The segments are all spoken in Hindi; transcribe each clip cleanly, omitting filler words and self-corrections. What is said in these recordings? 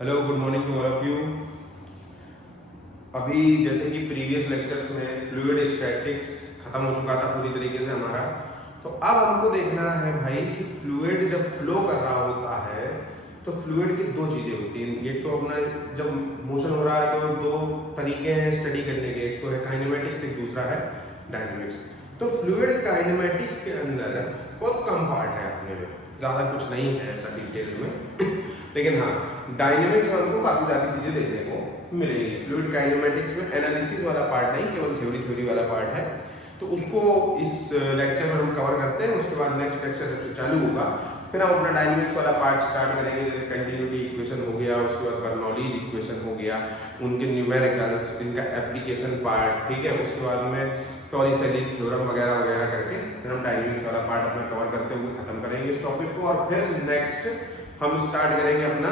Hello good morning to all of you. अभी जैसे कि प्रीवियस लेक्चर्स में फ्लूइड स्टैटिक्स खत्म हो चुका था पूरी तरीके से हमारा। तो अब हमको देखना है भाई कि फ्लूइड जब फ्लो कर रहा होता है तो फ्लूइड की दो चीज़ें होती हैं। एक तो अपना जब मोशन हो रहा है तो दो तरीके हैं स्टडी करने के, एक तो है काइनेमेटिक्स, एक दूसरा है डायनेमिक्स। तो फ्लूइड काइनेमेटिक्स के अंदर बहुत कम पार्ट है अपने में, ज़्यादा कुछ नहीं है ऐसा डिटेल में लेकिन हाँ डायनेमिक्स में हमको काफ़ी सारी चीज़ें देखने को मिलेगी। फ्लूइड काइनेमेटिक्स में एनालिसिस वाला पार्ट नहीं, केवल थ्योरी वाला पार्ट है। तो उसको इस लेक्चर में हम कवर करते हैं। उसके बाद नेक्स्ट लेक्चर जब चालू होगा फिर हम अपना डायनेमिक्स वाला पार्ट स्टार्ट करेंगे, जैसे कंटिन्यूटी इक्वेशन हो गया, उसके बाद बर्नौलीज इक्वेशन हो गया, उनके न्यूमेरिकल्स, इनका एप्लीकेशन पार्ट, ठीक है। उसके बाद में टॉरिस-एलिस थ्योरम वगैरह वगैरह करके फिर हम डायनेमिक्स वाला पार्ट अपना कवर करते हुए खत्म करेंगे इस टॉपिक को। और फिर नेक्स्ट हम स्टार्ट करेंगे अपना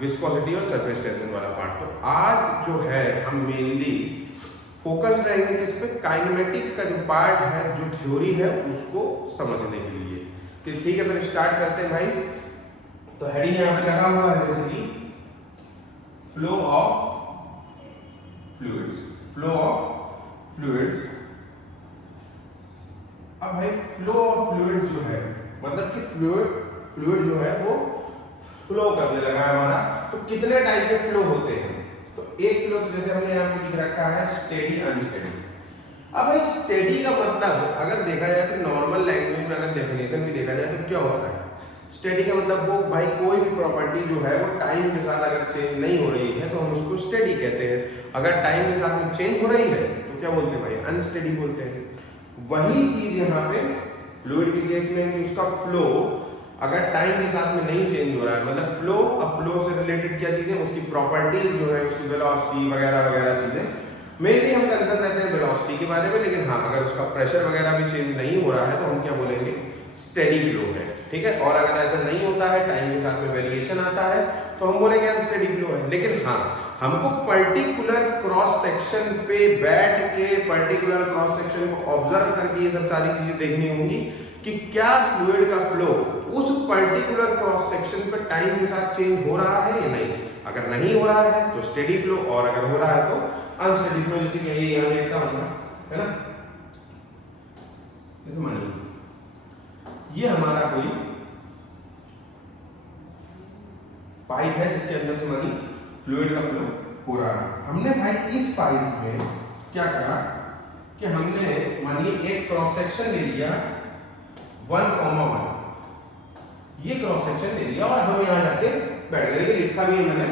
विस्कोसिटी और सरफेस टेंशन वाला पार्ट। तो आज जो है हम मेनली फोकस रहेंगे किस पे, काइनेमेटिक्स का जो पार्ट है, जो थ्योरी है, उसको समझने के लिए। तो ठीक है, फिर स्टार्ट करते हैं भाई। तो हेडिंग यहाँ पे लगा हुआ है जैसे कि flow of fluids, flow of fluids. अब भाई फ्लो ऑफ फ्लूइड्स जो है मतलब कि फ्लूइड जो है वो फ्लो करने लगा है हमारा। तो कितने टाइप के फ्लो होते हैं? तो एक फ्लो तो जैसे हमने यहाँ पे लिख रखा है स्टेडी, अनस्टेडी। अब भाई स्टेडी का मतलब अगर देखा जाए तो नॉर्मल लैंग्वेज में अगर डेफिनेशन भी देखा जाए तो क्या होता है स्टेडी का मतलब, वो भाई कोई भी प्रॉपर्टी जो है वो टाइम के साथ अगर चेंज नहीं हो रही है तो हम उसको स्टेडी कहते हैं। अगर टाइम के साथ में चेंज हो रही है तो क्या बोलते हैं भाई, अनस्टेडी बोलते हैं। वही चीज यहाँ पे फ्लूइड के केस में कि उसका फ्लो अगर टाइम के साथ में नहीं चेंज हो रहा है, मतलब फ्लो, अब फ्लो से रिलेटेड क्या चीजें, उसकी प्रॉपर्टीज जो है, उसकी वेलोसिटी वगैरह वगैरह चीजें मेनली हम कंसर्न रहते हैं वेलोसिटी के बारे में। लेकिन हाँ अगर उसका प्रेशर वगैरह भी चेंज नहीं हो रहा है तो हम क्या बोलेंगे, स्टेडी फ्लो है, ठीक है। और अगर ऐसा नहीं होता है, टाइम के साथ में वेरिएशन आता है, तो हम बोलेंगे अनस्टेडी फ्लो है। लेकिन हाँ हमको पर्टिकुलर क्रॉस सेक्शन पे बैठ के पर्टिकुलर क्रॉस सेक्शन को ऑब्जर्व करके ये सब सारी चीजें देखनी होंगी कि क्या फ्लूइड का फ्लो उस पर्टिकुलर क्रॉस सेक्शन पे टाइम के साथ चेंज हो रहा है या नहीं। अगर नहीं हो रहा है तो स्टेडी फ्लो, और अगर हो रहा है तो अनस्टेडी फ्लो। जैसे कि ये यहाँ लिखा होगा है ना, जैसे मानिए ये हमारा कोई पाइप है जिसके अंदर से मानिए फ्लूइड का फ्लो हो रहा है। हमने भाई इस पाइप में क्या करा कि हमने मानिए एक क्रॉस सेक्शन ले लिया 1,1, ये क्रॉस सेक्शन ले लिया और हम यहाँ जाके बैठ गए। लिखा भी है मैंने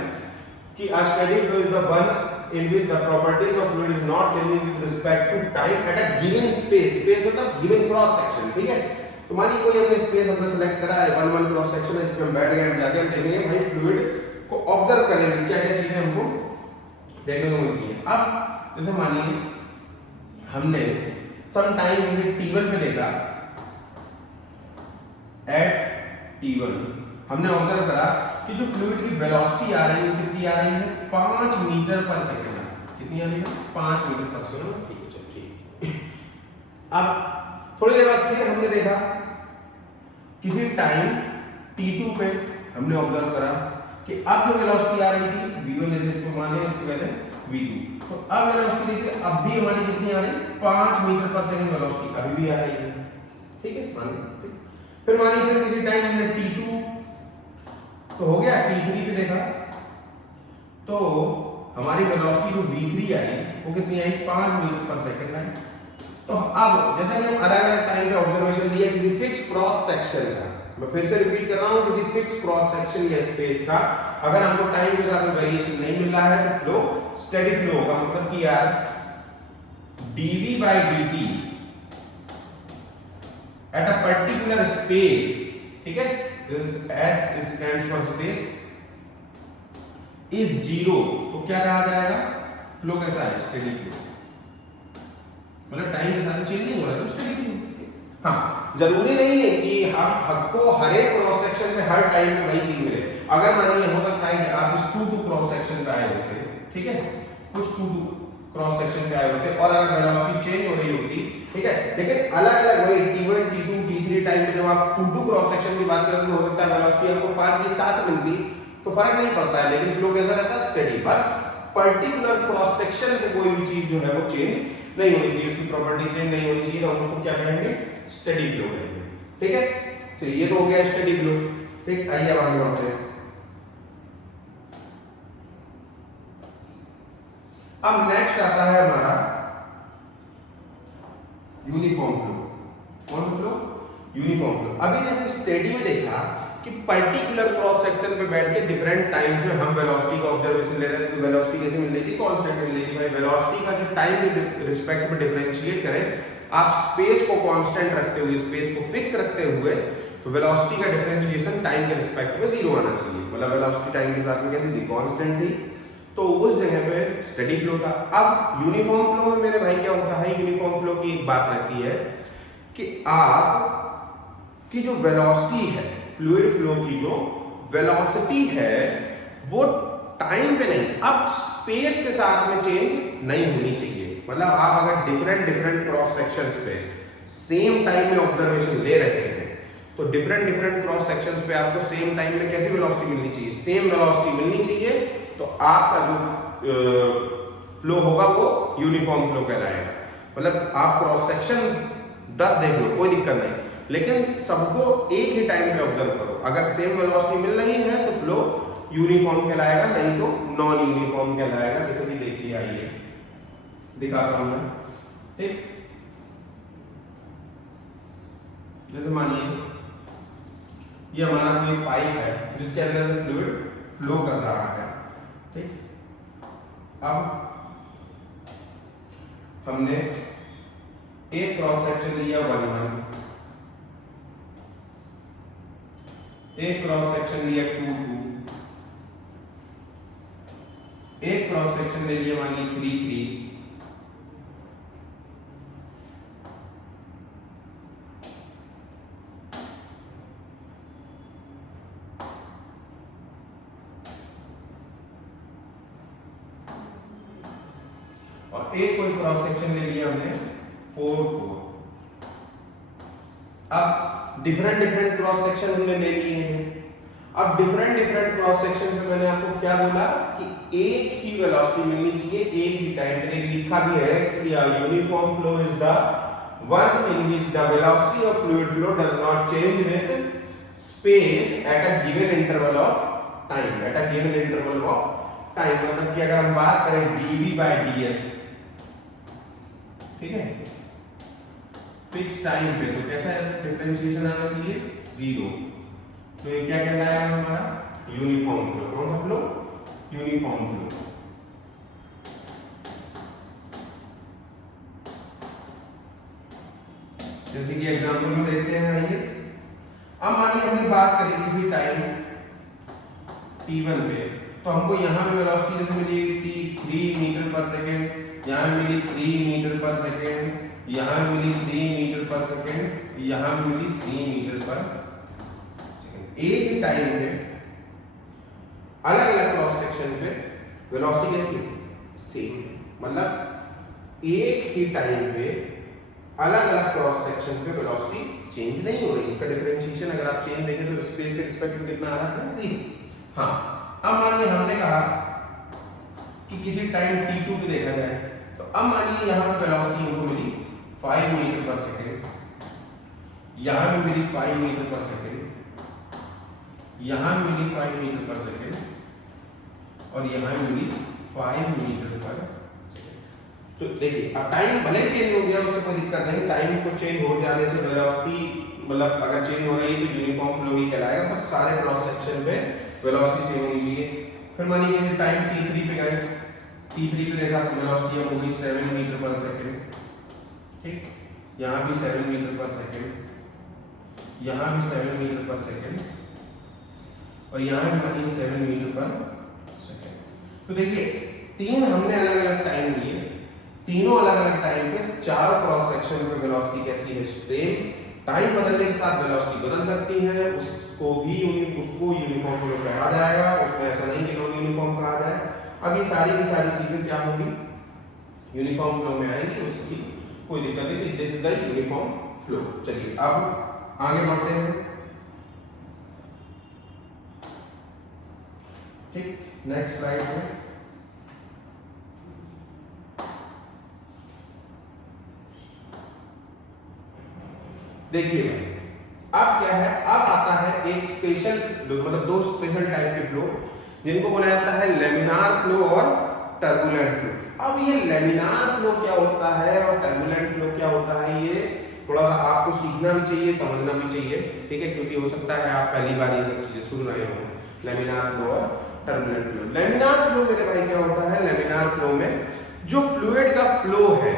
कि a steady flow is the one in which the properties of fluid is not changing with respect to time at a given space, space मतलब given cross section, ठीक है। तो मानिए कोई हमने स्पेस हमने सेलेक्ट करा है 1 क्रॉस सेक्शन है, इस पे हम बैठ गए, हम जाके हम चलेंगे भाई फ्लूइड को ऑब्जर्व करेंगे क्या क्या चीजें हमको देखने को मिलती है। अब जैसे मानिए हमने सम टाइम जैसे T1 पे देखा, एट T1 हमने ऑब्जर्व करा कि जो फ्लूइड की वेलोसिटी आ रही है कितनी आ रही है, 5 मीटर पर सेकंड। कितनी आ रही है, 5 मीटर पर सेकंड, ठीक है। चल ठीक। अब थोड़ी देर बाद फिर हमने देखा किसी टाइम T2 पे हमने ऑब्जर्व करा कि अब जो वेलोसिटी आ रही थी v1, जैसे इसको माने इसको कहते हैं v2, तो अब वेलोसिटी देखिए अब भी हमारी कितनी आ रही है, 5 मीटर पर सेकंड वेलोसिटी अभी भी आ रही है, ठीक है मानिए। फिर मानिए फिर किसी टाइम हमने T2 तो हो गया, T3 पे देखा तो हमारी वेलोसिटी जो v3 आई वो कितनी आई, 5 मीटर पर सेकंड आई। तो अब जैसे कि हम अलग अलग टाइम पे ऑब्जर्वेशन लिया किसी फिक्स क्रॉस सेक्शन का, मैं फिर से रिपीट कर रहा हूं, किसी फिक्स क्रॉस सेक्शन या स्पेस का अगर हमको टाइम के साथ में वेरिएशन नहीं मिल रहा है तो फ्लो स्टेडी फ्लो होगा। मतलब कि यार dv/dt at a particular space, ठीक है, this S stands for space is 0, तो क्या कहा जाएगा, फ्लो कैसा है, स्टेडी फ्लो। मतलब टाइम के साथ चेंज नहीं हो रहा है तो स्टेडी फ्लो। हाँ जरूरी नहीं है कि हम हमको हर एक क्रॉस सेक्शन में हर टाइम में वही चीज मिले। अगर मानिए हो सकता है कि आप इस 2 क्रॉस सेक्शन पे आए होते, ठीक है, कुछ 2 क्रॉस सेक्शन पे आए होते और अगर वेलोसिटी चेंज हो रही होती, ठीक है, लेकिन अलग अलग वही T1 T2 T3 टाइम पे जब आप 2 क्रॉस सेक्शन की बात करते तो हो सकता है वेलोसिटी आपको 5 की 7 मिलती तो फर्क नहीं पड़ता है, लेकिन फ्लो कैसा रहता है, स्टेडी। बस पर्टिकुलर क्रॉस सेक्शन पे कोई भी चीज जो है वो चेंज नहीं होनी चाहिए, उसकी प्रॉपर्टी चेंज नहीं होनी चाहिए, तो हम उसको क्या कहेंगे, स्टेडी फ्लो कहेंगे। ठीक है, तो ये तो हो गया स्टेडी फ्लो। ठीक, आइए अब आगे बढ़ते हैं। अब नेक्स्ट आता है हमारा यूनिफॉर्म फ्लो। कौन सा फ्लो, यूनिफॉर्म फ्लो। अभी जैसे स्टेडी में देखा कि पर्टिकुलर क्रॉस सेक्शन पे बैठ के डिफरेंट टाइम्स में हम वेलोसिटी का ऑब्जर्वेशन ले रहे थे, तो वेलोसिटी कैसे मिल रही थी, कांस्टेंट मिल रही थी। भाई वेलोसिटी का जो टाइम के रिस्पेक्ट में डिफरेंशिएट करें, आप स्पेस को कांस्टेंट रखते हुए, स्पेस को फिक्स रखते हुए, तो वेलोसिटी का डिफरेंशिएशन टाइम के रिस्पेक्ट में 0 आना चाहिए। मतलब वेलोसिटी टाइम के साथ में कैसी थी, कांस्टेंट थी, तो उस जगह पे स्टेडी फ्लो था। अब यूनिफॉर्म फ्लो में मेरे भाई क्या होता है, यूनिफॉर्म फ्लो की एक बात रहती है कि आप की जो वेलोसिटी है, फ्लूइड फ्लो की जो वेलोसिटी है वो टाइम पे नहीं, अब स्पेस के साथ में चेंज नहीं होनी चाहिए। मतलब आप अगर डिफरेंट क्रॉस सेक्शंस पे सेम टाइम में ऑब्जर्वेशन ले रहे हैं, तो डिफरेंट क्रॉस सेक्शंस पे आपको सेम टाइम में कैसी वेलोसिटी मिलनी चाहिए, सेम वेलोसिटी मिलनी चाहिए, तो आपका जो फ्लो होगा वो यूनिफॉर्म फ्लो कहलाएगा। मतलब आप क्रॉस सेक्शन 10 देख लो, कोई दिक्कत नहीं, लेकिन सबको एक ही टाइम पे ऑब्जर्व करो। अगर सेम वेलोसिटी मिल रही है तो फ्लो यूनिफॉर्म कहलाएगा, नहीं तो नॉन यूनिफॉर्म कहलाएगा। जैसे कि देखिए, आइए दिखाता हूं मैं। ठीक, जैसे मानिए ये हमारा कोई पाइप है जिसके अंदर से फ्लूइड फ्लो कर रहा है। ठीक, अब हमने एक क्रॉस सेक्शन लिया 1-1, एक क्रॉस सेक्शन लिया 2-2, एक क्रॉस सेक्शन ले लिया मानिए 3-3, और एक कोई क्रॉस सेक्शन ले लिया हमने 4-4। अब डिफरेंट क्रॉस सेक्शन हमने ले लिए हैं। अब डिफरेंट क्रॉस सेक्शन पे मैंने आपको क्या बोला कि एक ही वेलोसिटी मिलनी चाहिए, एक ही टाइम पे। लिखा भी है कि uniform flow is the one in which the velocity of fluid flow does not change with space at a given interval of time, at a given interval of time. मतलब कि अगर हम बात करें dv/ds, ठीक है, फिक्स टाइम पे, तो कैसा डिफरेंशिएशन आना चाहिए, 0। तो ये क्या कहलाएगा हमारा, यूनिफॉर्म फ्लो। कौन सा फ्लो, यूनिफॉर्म फ्लो। जैसे कि एग्जांपल में देखते हैं, आइए। अब मानिए हमने बात करी किसी टाइम t1 पे, तो हमको यहाँ पे वेलोसिटी जैसे मिली थी 3 मीटर पर सेकेंड, यहाँ मिली 3 मीटर पर सेकेंड, यहाँ मिली 3 मीटर पर सेकेंड, यहाँ मिली 3 मीटर पर सेकेंड। एक ही टाइम पे अलग अलग क्रॉस सेक्शन पे वेलोसिटी कैसी सेम, मतलब एक ही टाइम पे अलग अलग क्रॉस सेक्शन पे वेलोसिटी चेंज नहीं हो रही। इसका डिफरेंशिएशन अगर आप चेंज देखें तो स्पेस के रिस्पेक्ट में कितना आ रहा है, 0। हाँ, अब मानिए हमने कहा कि किसी टाइम t2 पे देखा जाए, तो अब मानिए यहाँ पे वेलोसिटी हमको मिली 5 मीटर पर सेकेंड, यहाँ भी मिली 5 मीटर पर सेकेंड, यहाँ मिली 5 मीटर पर सेकेंड, और यहाँ मिली 5 मीटर पर सेकेंड। तो देखिए अब टाइम भले चेंज हो गया, उससे कोई दिक्कत नहीं, टाइम को चेंज हो जाने से वेलोसिटी मतलब अगर चेंज हो गई तो यूनिफॉर्म फ्लो ही कहलाएगा। बस सारे क्रॉस सेक्शन पे वेलोसिटी सेम होनी चाहिए। फिर मानिए कि टाइम t3 पे गए, t3 पे देखा तो वेलोसिटी हो गई 7 मीटर पर सेकेंड, ठीक, यहाँ भी 7 मीटर पर सेकेंड, यहाँ भी 7 मीटर पर सेकेंड, और यहाँ भी मानिए 7 मीटर पर सेकेंड। तो देखिए तीन हमने अलग अलग टाइम लिए, तीनों अलग अलग टाइम पे चारों क्रॉस सेक्शन पे वेलोसिटी कैसी है, सेम। टाइम बदलने के साथ वेलोसिटी बदल सकती है, उसको यूनिफॉर्म फ्लो कहा जाएगा, उसमें ऐसा नहीं कि नॉन यूनिफॉर्म कहा जाए। अब ये सारी की सारी चीजें क्या होगी, यूनिफॉर्म फ्लो में आएगी, उसकी कोई दिक्कत नहीं। This is the uniform flow. चलिए अब आगे बढ़ते हैं। ठीक, नेक्स्ट स्लाइड में देखिए भाई, अब क्या है, अब आता है एक स्पेशल मतलब दो स्पेशल टाइप के फ्लो जिनको बोला जाता है लेमिनार फ्लो और टर्बुलेंट फ्लो। अब ये लेमिनार फ्लो क्या होता है और टर्बुलेंट फ्लो क्या होता है, ये थोड़ा सा आपको सीखना भी चाहिए, समझना भी चाहिए, ठीक है, क्योंकि हो सकता है आप पहली बार ये सब चीजें सुन रहे हो। लेमिनार फ्लो और टर्बुलेंट फ्लो। लेमिनार फ्लो मेरे भाई क्या होता है, लेमिनार फ्लो में जो फ्लूइड का फ्लो है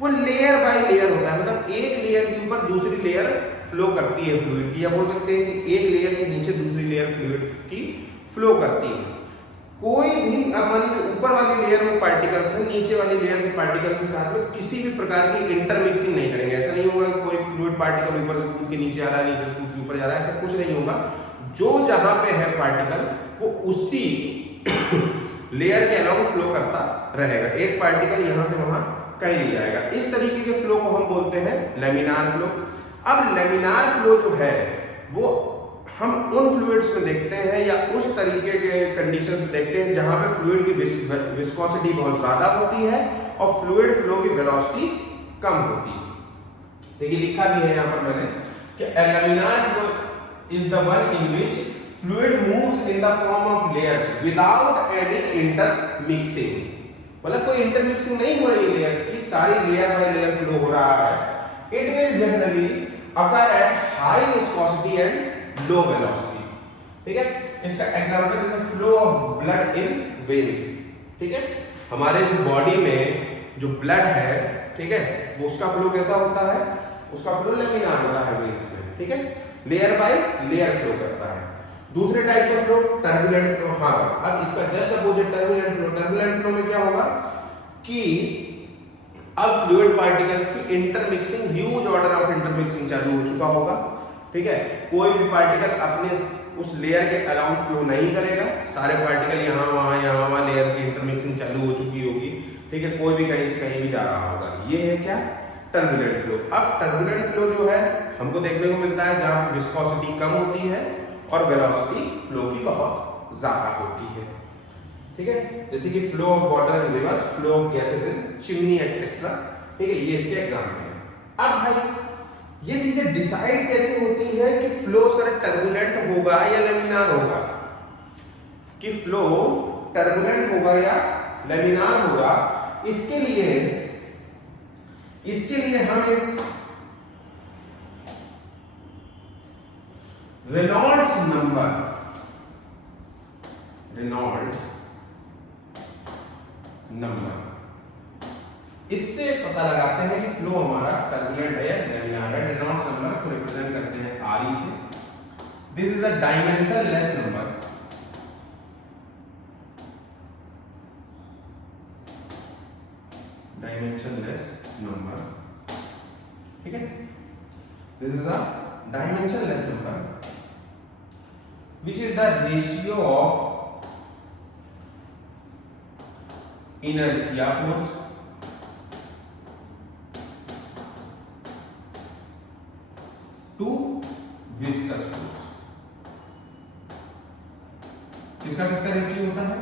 वो लेयर बाय लेयर होता है, मतलब एक लेयर के ऊपर दूसरी लेयर फ्लो करती है फ्लूइड की, या बोल सकते हैं कि एक लेयर के नीचे दूसरी लेयर फ्लूइड की फ्लो करती है। कोई भी ऊपर वाली लेयर में पार्टिकल्स है, नीचे वाली लेयर के पार्टिकल के साथ में किसी भी प्रकार की इंटरमिक्सिंग नहीं करेंगे। ऐसा नहीं होगा कि कोई फ्लूइड पार्टिकल ऊपर से कूद के नीचे आ रहा है, नीचे से कूद के ऊपर जा रहा है, ऐसा कुछ नहीं होगा। जो जहां पे है पार्टिकल वो उसी लेयर के अलाउंग फ्लो करता रहेगा, एक पार्टिकल यहां से वहां कहीं नहीं जाएगा। इस तरीके के फ्लो को हम बोलते हैं लेमिनार फ्लो। अब लेमिनार फ्लो जो है वो हम उन फ्लूइड्स में देखते हैं या उस तरीके के कंडीशंस में देखते हैं जहां पे फ्लूइड की विस्कोसिटी बहुत ज्यादा होती है और फ्लूइड फ्लो की वेलोसिटी कम होती है। देखिए लिखा भी है यहां पर मैंने कि laminar flow is the one in which fluid moves in the form of layers without any intermixing, मतलब कोई इंटरमिक्सिंग नहीं हो रही है लेयर्स की, सारी लेयर बाय लेयर फ्लो हो रहा है। It will generally occur at high viscosity and low velocity, ठीक है। इसका एग्जांपल जैसे flow of blood in veins, ठीक है, हमारे जो बॉडी में जो ब्लड है, ठीक है, वो उसका फ्लो कैसा होता है, उसका फ्लो लेमिनार होता है वेन्स में, ठीक है, लेयर बाय लेयर फ्लो करता है। दूसरे टाइप का फ्लो टर्बुलेंट फ्लो। हाँ, अब इसका just opposite turbulent flow. Turbulent flow में क्या होगा कि अब फ्लूइड पार्टिकल्स की intermixing, huge order of intermixing चालू हो चुका होगा, ठीक है। कोई भी पार्टिकल अपने उस लेयर के अलाउंग फ्लो नहीं करेगा, सारे पार्टिकल यहाँ वहाँ लेयर्स की इंटरमिक्सिंग चालू हो चुकी होगी, ठीक है, कोई भी कहीं से कहीं भी जा रहा होगा। ये है क्या, टर्बुलेंट फ्लो। अब टर्बुलेंट फ्लो जो है हमको देखने को मिलता है जहाँ विस्कोसिटी कम होती है और वेलोसिटी फ्लो की बहुत ज्यादा होती है, ठीक है, जैसे कि flow of water in reverse, flow of gases in chimney etcetera, ठीक है, ये इसके एग्जांपल हैं। अब भाई ये चीजें डिसाइड कैसे होती है कि फ्लो सर टर्बुलेंट होगा या लेमिनार होगा, कि फ्लो टर्बुलेंट होगा या लेमिनार होगा, इसके लिए हम एक रेनॉल्ड्स नंबर इससे पता लगाते हैं कि फ्लो हमारा टर्बुलेंट है या लेमिनार है। रेनॉल्ड्स नंबर को रिप्रेजेंट करते हैं आरई से। This is a dimensionless number, ठीक है, this is a dimensionless number which is the ratio of inertia force to viscous force। किसका रेशियो होता है,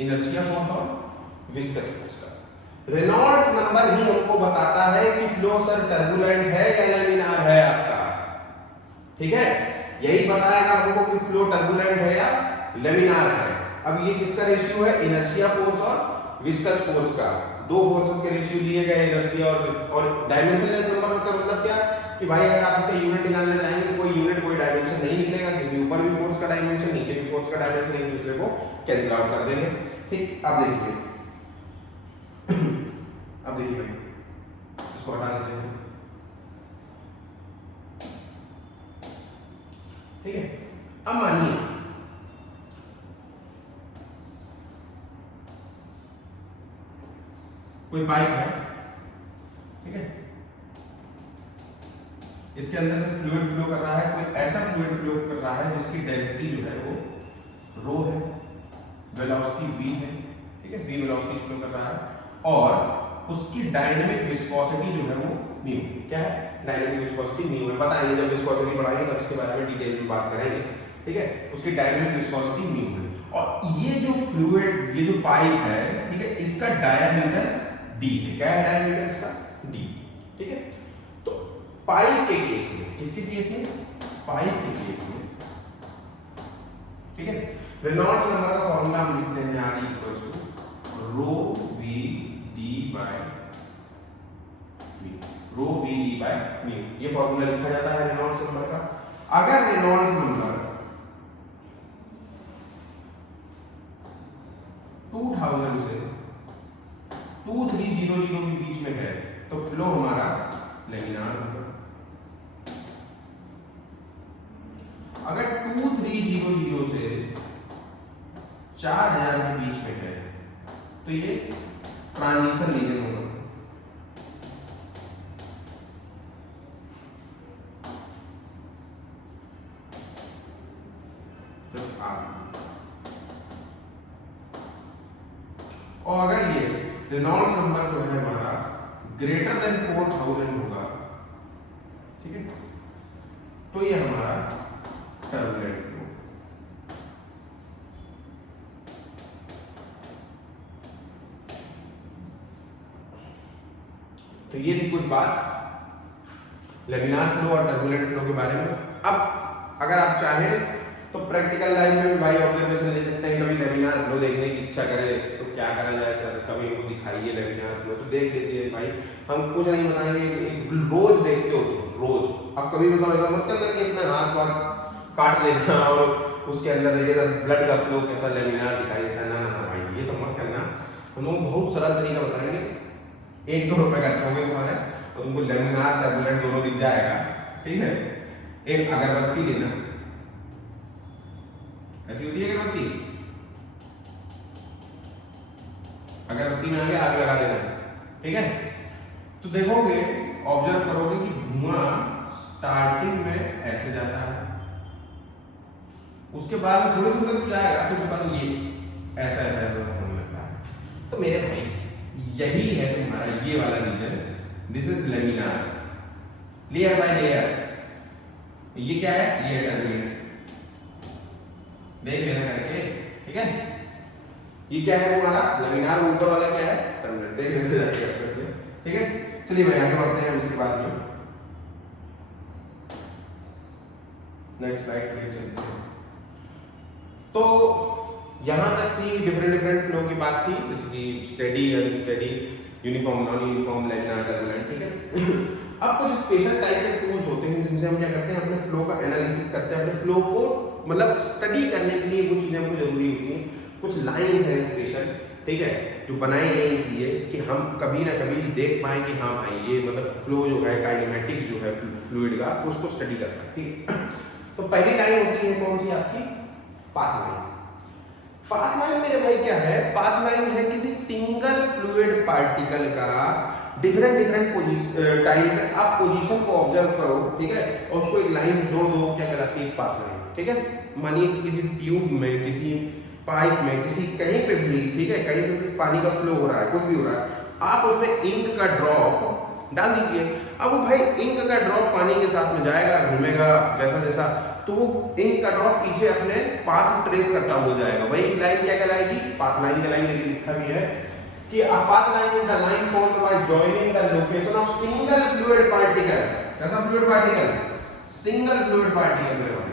इनर्शिया फोर्स और विस्कस फोर्स का। रेनॉल्ड्स नंबर ही हमको बताता है कि फ्लो सर टर्बुलेंट है या लेमिनार है आपका, ठीक है, यही बताएगा हमको कि फ्लो टर्बुलेंट है या लेमिनार है। अब ये किसका रेशियो है, इनर्शिया फोर्स और विस्कस फोर्स का, दो फोर्सेस के रेशियो दिए गए, इनर्शिया और डायमेंशनलेस नंबर का मतलब क्या कि भाई अगर आप इसका यूनिट निकालना चाहेंगे तो कोई यूनिट कोई डायमेंशन नहीं निकलेगा, क्योंकि ऊपर भी फोर्स का डायमेंशन नीचे भी फोर्स का डायमेंशन एक दूसरे को कैंसिल आउट कर देंगे, ठीक। अब देखिए भाई इसको हटा देते हैं, ठीक है। अब मानिए कोई पाइप है, ठीक है, इसके अंदर से फ्लूइड फ्लो कर रहा है, कोई ऐसा फ्लूइड फ्लो कर रहा है जिसकी डेंसिटी जो है वो रो है, वेलोसिटी v है, ठीक है, v वेलोसिटी फ्लो कर रहा है और उसकी डायनामिक विस्कोसिटी जो है वो म्यू। क्या है, डायनामिक विस्कोसिटी म्यू है, बताएंगे जब विस्कोसिटी पढ़ाएंगे तब इसके बारे में डिटेल में बात करेंगे, ठीक है। उसकी डायनामिक विस्कोसिटी म्यू है और ये जो फ्लूइड, ये जो पाइप है, ठीक है, इसका डायमीटर डी है। क्या है डायमीटर इसका? डी। ठीक है, तो पाइप के केस में, किसके केस में? पाइप के केस में, ठीक है, रेनॉल्ड्स नंबर का फॉर्मूला हम लिखते हैं R equals to rho V D by rho V D by mu. ये फॉर्मूला लिखा जाता है रेनॉल्ड्स नंबर का। अगर रेनॉल्ड्स नंबर 2000 से 2300 के बीच में है तो फ्लो हमारा लैमिनार होगा। अगर 2300 से 4000 के बीच में है तो ये ट्रांजिशन रीजन होगा। और अगर ये रेनॉल्ड्स नंबर जो है हमारा ग्रेटर देन 4000 होगा, ठीक है, तो ये हमारा टर्बुलेंट फ्लो। तो ये थी कुछ बात लैमिनार फ्लो और टर्बुलेंट फ्लो के बारे में। अब अगर आप चाहें तो प्रैक्टिकल लाइन में भी भाई ऑब्जर्वेशन ले सकते हैं। कभी लैमिनार फ्लो देखने की इच्छा करे तो क्या करा जाए सर, कभी इनको दिखाइए लैमिनार फ्लो, तो देख लीजिए भाई, हम कुछ नहीं बताएंगे, रोज देखते हो तो रोज। अब कभी बताओ ऐसा मत करना कि अपना हाथ वाथ काट लेना और उसके अंदर देखिए ब्लड का फ्लो कैसा लैमिनार दिखाई देता है। ना ना भाई, ये सब मत करना। हम लोग बहुत सरल तरीका बताएंगे, 1-2 रुपए खर्च होंगे तुम्हारे और तुमको लैमिनार टर्बुलेंट दोनों दिख जाएगा। ठीक है, एक अगरबत्ती लेना, ऐसी होती है अगरबत्ती, अगरबत्ती में आगे आग लगा देना, ठीक है। तो देखोगे, ऑब्जर्व करोगे कि धुआं स्टार्टिंग में ऐसे जाता है, उसके बाद थोड़ी दूर तक जाएगा तो उसके बाद ये ऐसा ऐसा होने लगता है। तो मेरे भाई यही है तुम्हारा ये वाला region, this is laminar, layer by layer. ये क्या है? ये टर्बुलेंट, देख लेना करके, ठीक है। ये क्या है हमारा लैमिनार, ऊपर वाला क्या है? टर्बुलेंट, देख लेते जाइए, ठीक है। चलिए भाई आगे बढ़ते हैं उसके बाद में, नेक्स्ट स्लाइड पे चलते हैं। तो यहां तक थी डिफरेंट फ्लो की बात थी, जैसे कि steady, unsteady, uniform, non uniform, laminar, turbulent, ठीक है। अब कुछ स्पेशल टाइप के टूल्स होते हैं जिनसे हम क्या करते हैं, अपने फ्लो का एनालिसिस करते हैं, अपने फ्लो को मतलब स्टडी करने के लिए वो चीजें हमको जरूरी होती हैं। कुछ लाइंस हैं स्पेशल, ठीक है, जो बनाई गई इसलिए कि हम कभी ना कभी देख पाए कि हाँ भाई ये मतलब फ्लो जो है, काइनेमेटिक्स जो है फ्लूइड का, उसको स्टडी करना है, ठीक है। तो पहली लाइन होती है कौन सी आपकी? Path line. पाथ लाइन मेरे भाई क्या है? पाथ लाइन है किसी सिंगल फ्लूइड पार्टिकल का डिफरेंट टाइम में आप पोजीशन को ऑब्जर्व करो, ठीक है, और उसको एक लाइन से जोड़ दो, क्या कहलाती है? पाथ लाइन, ठीक है। मानिए किसी ट्यूब में, किसी पाइप में, किसी कहीं पे भी, ठीक है, कहीं पे भी पानी का फ्लो हो रहा है, कुछ भी हो रहा है, आप उसमें इंक का ड्रॉप डाल दीजिए। अब भाई इंक का ड्रॉप पानी के साथ में जाएगा, घूमेगा जैसा जैसा, तो वो इंक का ड्रॉप पीछे अपने पाथ ट्रेस करता हुआ जाएगा। वही लाइन क्या कहलाएगी? Path line. की लाइन लिखा भी है कि a path line is the line formed by joining the location of single fluid particle। कैसा fluid particle? Single fluid particle मेरे भाई,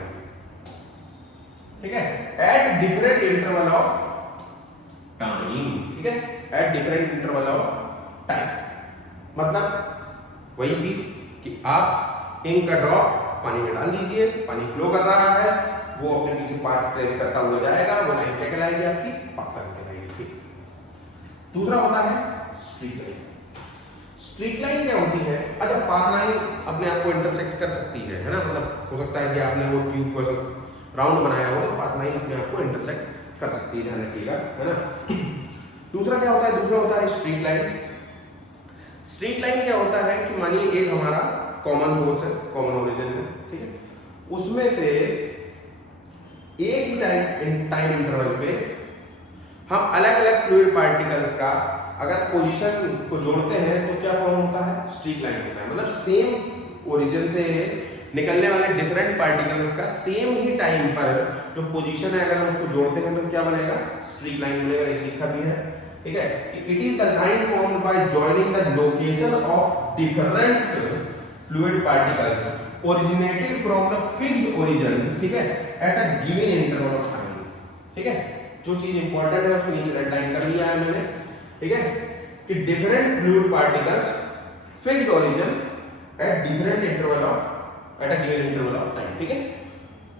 ठीक है, at different interval of time, ठीक है, at different interval of time. मतलब वही चीज कि आप इंक का ड्रॉप पानी में डाल दीजिए, पानी फ्लो कर रहा है, वो अपने पीछे पाथ ट्रेस करता हुआ जाएगा, वो लाइन क्या कहलाएगी? आपकी पाथ लाइन कहलाएगी, ठीक। दूसरा होता है स्ट्रीक लाइन। स्ट्रीक लाइन क्या होती है? अच्छा, पाथ लाइन अपने आप को इंटरसेक्ट कर सकती है ना, मतलब हो सकता है कि आपने वो ट्यूब को राउंड बनाया हो तो पाथ लाइन अपने आप को इंटरसेक्ट कर सकती है, ध्यान रखिएगा, है ना। दूसरा क्या होता है? दूसरा होता है स्ट्रीक लाइन। स्ट्रीक लाइन क्या होता है कि मानिए एक हमारा कॉमन सोर्स है, कॉमन ओरिजिन है, ठीक है, उसमें से एक ही टाइम इंटरवल पे हम अलग अलग फ्लूइड पार्टिकल्स का अगर पोजीशन को जोड़ते हैं तो क्या फॉर्म होता है? स्ट्रीक लाइन होता है। मतलब सेम ओरिजिन से निकलने वाले डिफरेंट पार्टिकल्स का सेम ही टाइम पर जो पोजीशन है अगर हम उसको जोड़ते हैं तो क्या बनेगा, स्ट्रीक लाइन बनेगा। एक लिखा भी है, ठीक है, कि it is the line formed by joining the location of different fluid particles originated from the fixed origin, ठीक है, at a given interval of time. ठीक है, जो चीज इंपॉर्टेंट है उसको नीचे रेड लाइन कर लिया है मैंने, ठीक है, कि different fluid particles fixed origin at different interval of at a given interval of time. ठीक है,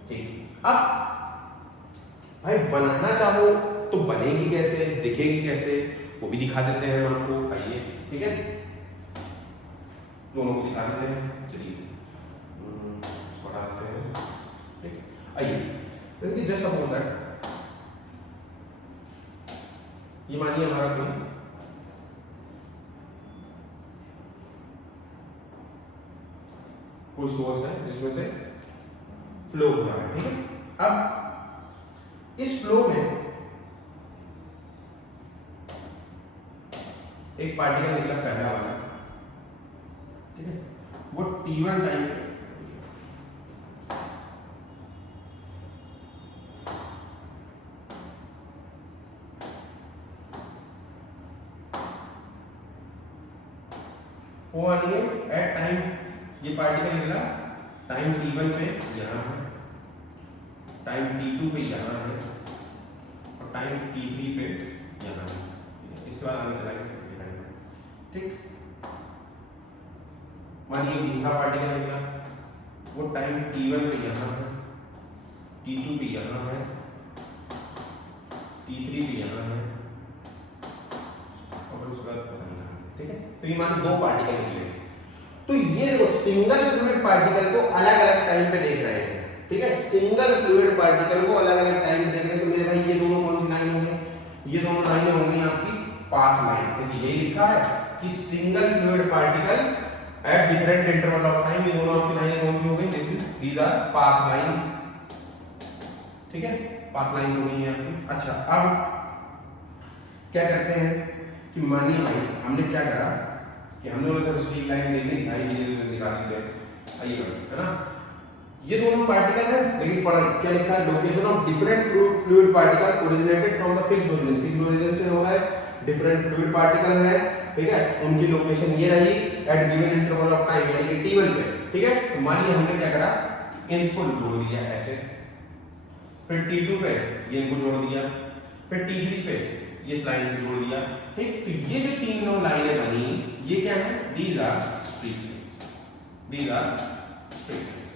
ठीक। अब भाई बनाना चाहो तो बनेगी कैसे, दिखेगी कैसे, वो भी दिखा देते हैं आपको, आइए। ठीक है, दोनों को दिखा देते हैं, चलिए इसको हटा देते हैं। ठीक, आइए, जैसे कि जस्ट सपोज दैट ये मानिए हमारा कोई सोर्स है जिसमें से फ्लो हो रहा है। ठीक है, अब इस फ्लो में एक पार्टिकल निकला पहला वाला, ठीक है, वो T1 टाइम वो मानिए एट टाइम ये पार्टिकल निकला टाइम T1 पे यहाँ है, टाइम T2 पे यहाँ है और टाइम T3 पे यहाँ है। इसके बाद आगे चलाएंगे। ठीक, मानिए दूसरा पार्टिकल निकला, वो टाइम T1 पे यहाँ है, T2 पे यहाँ है, T3 पे यहाँ है और उसके बाद पता नहीं कहाँ। ठीक है, तो ये मानो दो पार्टिकल निकले, तो ये देखो सिंगल फ्लूइड पार्टिकल को अलग अलग टाइम पे देख रहे हैं। ठीक है, सिंगल फ्लूइड पार्टिकल को अलग अलग टाइम पे देख रहे हैं, तो मेरे भाई ये दोनों कौन सी लाइन होंगी, ये दोनों लाइनें हो गई आपकी पाथ लाइन। क्योंकि ये लिखा है कि single fluid particle at different interval of time, ये दोनों आपकी लाइनें कौन सी हो गई, दीस आर पाथ लाइंस। ठीक है, पाथ लाइंस हो गई हैं आपकी। अच्छा, अब क्या करते हैं कि मानिए भाई हमने क्या करा कि हम लोगों ने सब स्ट्रीक लाइन देखी, भाई ये निकाल दी है, आइए है ना, ये दोनों पार्टिकल है, लेकिन पढ़ा क्या लिखा है, location of different fluid particle originated from the fixed origin, fixed origin से हो रहा है, डिफरेंट फ्लूइड पार्टिकल है, ठीक है, उनकी लोकेशन ये रही at given interval of time यानी कि T1 पे। ठीक है, तो मान लिया हमने क्या करा, इनको जोड़ दिया ऐसे, फिर T2 पे ये इनको जोड़ दिया, फिर T3 पे ये इस लाइन से जोड़ दिया। ठीक, तो ये जो तीनों लाइनें बनी ये क्या है, these are streak lines, these are streak lines.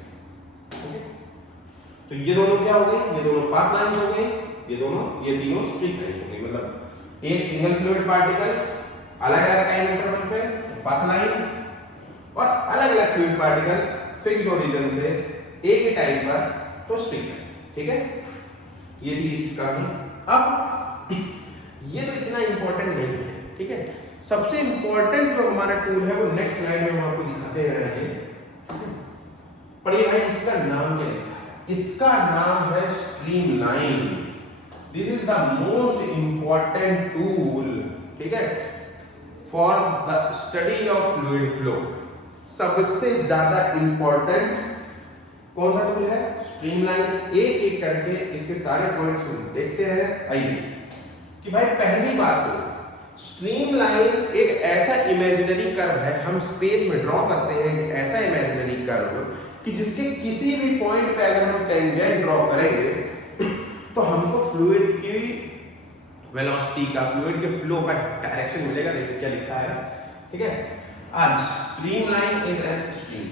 Okay, तो ये दोनों क्या हो गई, ये दोनों पाथ लाइंस हो गई, ये तीनों स्ट्रीक लाइंस हो गई। मतलब एक सिंगल फ्लूइड पार्टिकल अलग अलग टाइम इंटरवल पे पाथ लाइन, और अलग अलग फ्लूइड पार्टिकल फिक्स्ड ओरिजिन से एक ही टाइम पर तो स्ट्रीक लाइन। ठीक है, ये थी इसकी कहानी। अब ये तो इतना इंपॉर्टेंट नहीं है। ठीक है, सबसे इंपॉर्टेंट जो हमारा टूल है वो नेक्स्ट स्लाइड में हम आपको दिखाते हैं। पढ़िए भाई, इसका नाम क्या लिखा है, इसका नाम है streamline. This is the most important tool, ठीक है, for the study of fluid flow. सबसे ज्यादा इंपॉर्टेंट कौन सा टूल है, स्ट्रीमलाइन। एक एक करके इसके सारे पॉइंट्स को देखते हैं। आइए कि भाई पहली बात तो स्ट्रीमलाइन एक ऐसा इमेजिनरी कर्व है, हम स्पेस में ड्रॉ करते हैं एक ऐसा इमेजिनरी कर्व कि जिसके किसी भी पॉइंट पे अगर हम टेंजेंट ड्रॉ करेंगे तो हमको फ्लूइड की वेलोसिटी का, फ्लूइड के फ्लो का डायरेक्शन मिलेगा। देखिए क्या लिखा है। ठीक है, आज streamline is an stream,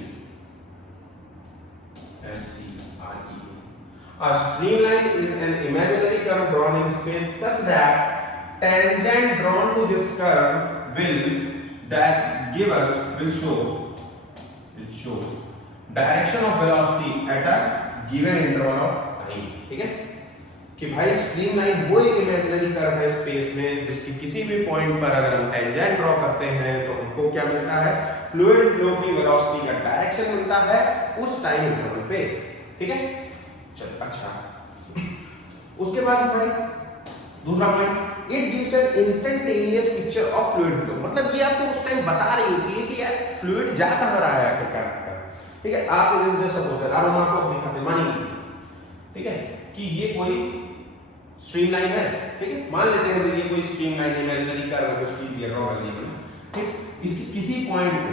A streamline is an imaginary curve drawn in space such that tangent drawn to this curve will show direction of velocity at a given interval of time। ठीक है, कि भाई स्ट्रीमलाइन वो एक इमेजिनरी कर्व है स्पेस में जिसके किसी भी पॉइंट पर अगर हम टेंजेंट ड्रॉ करते हैं तो हमको क्या मिलता है, फ्लूइड फ्लो की वेलोसिटी का डायरेक्शन मिलता है उस टाइम इंटरवल पे। ठीक है, चल अच्छा, उसके बाद भाई दूसरा point, it gives an instantaneous picture of fluid flow. मतलब ये आपको उस टाइम बता रही होती है कि यार फ्लूइड जा कहां रहा है आखिरकार। ठीक है। आप जैसे सपोज कर, अब हम आपको दिखाते हैं, मानिए ठीक है कि ये कोई स्ट्रीमलाइन है, ठीक है, मान लेते हैं तो ये कोई स्ट्रीमलाइन इमेजिनरी कर्व कुछ चीज दिया ड्रॉ कर दिया मैंने, ठीक। इसकी किसी पॉइंट पे,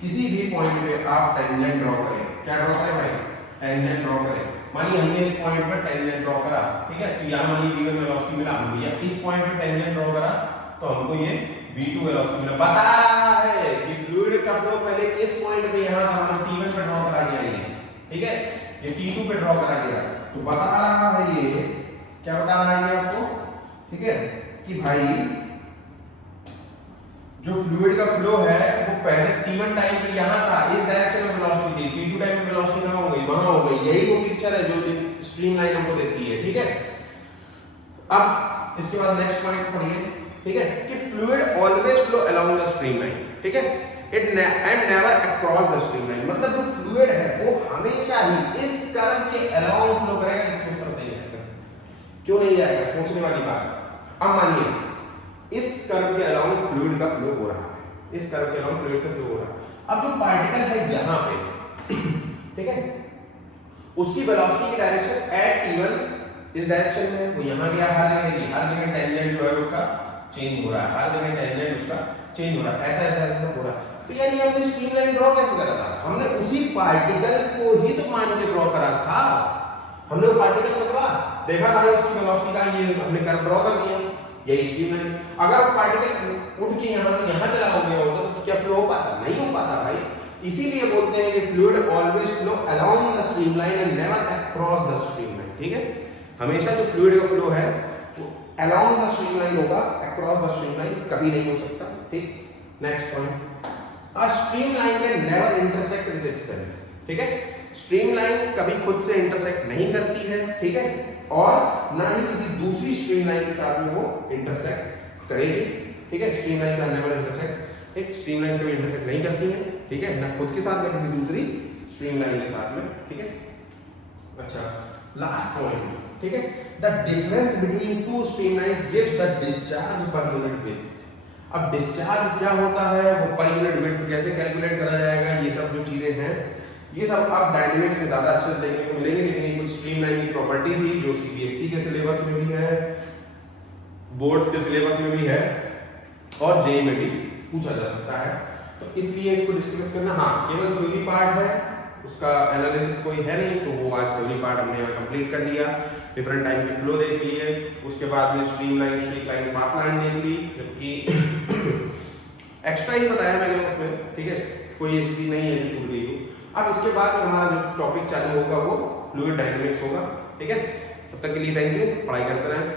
किसी भी पॉइंट पे आप टेंजेंट ड्रॉ करें, क्या ड्रॉ करें भाई, टेंजेंट ड्रॉ करें। मानिए हमने इस पॉइंट पर टेंजेंट ड्रॉ करा, ठीक है, तो यहां मानिए v1 वेलोसिटी मिला हमको, या इस पॉइंट पे टेंजेंट ड्रॉ करा तो हमको ये v2 वेलोसिटी मिला। बता रहा है कि फ्लूइड का फ्लो पहले इस पॉइंट पे यहां था, हमने t1 पे ड्रॉ करा दिया ये, ठीक है, ये t2 पे ड्रॉ करा गया, तो बता रहा है ये, क्या बता रहा है ये आपको, ठीक है, कि भाई जो फ्लूइड का फ्लो है वो पहले t1 टाइम पे यहां था, इस डायरेक्शन में वेलोसिटी थी, t2 टाइम में वेलोसिटी कहां हो गई, वहां हो गई। यही वो पिक्चर है जो स्ट्रीमलाइन हमको देती है, ठीक है। अब इसके बाद नेक्स्ट पॉइंट पढ़िए, ठीक है, कि fluid always flow along the streamline, ठीक है, it and never across the streamline. मतलब जो फ्लूइड है वो हमेशा ही इस कर्व के अलोंग फ्लो करेगा, इसके ऊपर नहीं जाएगा। क्यों नहीं जाएगा, सोचने वाली बात। अब मानिए इस कर्व के अलोंग फ्लूइड का फ्लो हो रहा है, इस कर्व के अलोंग फ्लूइड का फ्लो हो रहा है। अब जो पार्टिकल है यहां पे, ठीक है, उसकी वेलोसिटी की डायरेक्शन एट t1 इस डायरेक्शन में, वो यहां गया, हर जगह टेंजेंट जो है उसका चेंज हो रहा है, हर जगह टेंजेंट उसका चेंज हो रहा है, ऐसा ऐसा ऐसा हो रहा है। तो यानी हमने स्ट्रीमलाइन ड्रॉ कैसे करा था, हमने उसी पार्टिकल को ही तो मान के ड्रॉ करा था, हमने वो पार्टिकल को देखा भाई उसकी वेलोसिटी का, ये हमने कर्व ड्रॉ कर दिया, यही स्ट्रीमलाइन। अगर वो पार्टिकल उठ के यहां से यहां चला गया होता तो क्या फ्लो हो पाता, नहीं हो पाता भाई। इसीलिए बोलते हैं कि fluid always flow along the streamline and never across the streamline, ठीक है, हमेशा जो फ्लूइड का फ्लो है वो अलोंग द स्ट्रीमलाइन होगा, अक्रॉस द स्ट्रीमलाइन कभी नहीं हो सकता, ठीक। Next point, a streamline can never intersect with itself, ठीक है, स्ट्रीमलाइन कभी खुद से इंटरसेक्ट नहीं करती है, ठीक है, और ना ही किसी दूसरी स्ट्रीमलाइन के साथ में वो इंटरसेक्ट करेगी, ठीक है, स्ट्रीमलाइन कैन नेवर इंटरसेक्ट, एक स्ट्रीमलाइन कभी इंटरसेक्ट नहीं करती है, ठीक है, ना खुद के साथ ना किसी दूसरी स्ट्रीमलाइन के साथ में, ठीक है। अच्छा, लास्ट पॉइंट, ठीक है, the difference between two streamlines gives the discharge per unit width. अब डिस्चार्ज क्या होता है, वो पर यूनिट विड्थ कैसे कैलकुलेट करा जाएगा, ये सब जो चीजें हैं ये सब आप डायनेमिक्स में ज्यादा अच्छे से देखने को मिलेंगे, लेकिन ये कुछ स्ट्रीमलाइन की प्रॉपर्टी भी जो सीबीएसई के सिलेबस में भी है, बोर्ड के सिलेबस में भी है और जेईई में भी पूछा जा सकता है, तो इसलिए इसको डिस्कस करना। हाँ, केवल थ्योरी पार्ट है, उसका एनालिसिस कोई है नहीं, तो वो आज थ्योरी पार्ट हमने यहाँ कंप्लीट कर लिया, डिफरेंट टाइप के फ्लो देख लिए, उसके बाद में streamline, streak line, path line देख ली, जबकि एक्स्ट्रा ही बताया मैंने उसमें, ठीक है, कोई ऐसी चीज नहीं है जो छूट गई हो। अब इसके बाद हमारा जो टॉपिक चालू होगा वो फ्लूइड डायनेमिक्स होगा, ठीक है। तब तक के लिए थैंक यू, पढ़ाई करते रहें।